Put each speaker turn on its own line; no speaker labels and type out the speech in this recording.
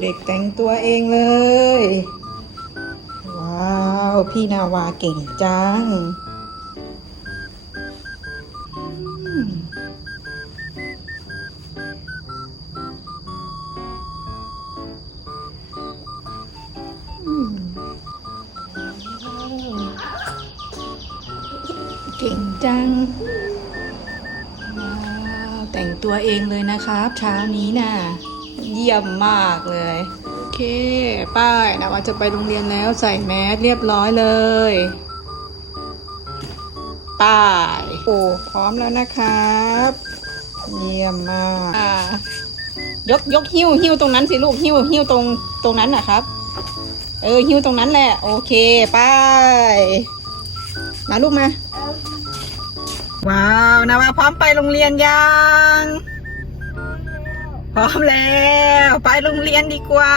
เด็กแต่งตัวเองเลย ว้าว พี่นาวาเก่งจัง เก่งจัง ว้าว แต่งตัวเองเลยนะครับ เช้านี้น่ะ เยี่ยมมากเลย โอเค ป้ายนะว่าจะไปโรงเรียนแล้วใส่แมสเรียบร้อยเลย ป้าย โอ้พร้อมแล้วนะครับ เยี่ยมมากอ่ายกยกหิ้วหิ้วตรงนั้นสิลูกหิ้วหิ้วตรงตรงนั้นนะครับ เออหิ้วตรงนั้นแหละ โอเคป้ายมาลูกมาว้าวนาวาพร้อมไปโรงเรียนยัง พร้อมแล้ว ไปโรงเรียนดีกว่า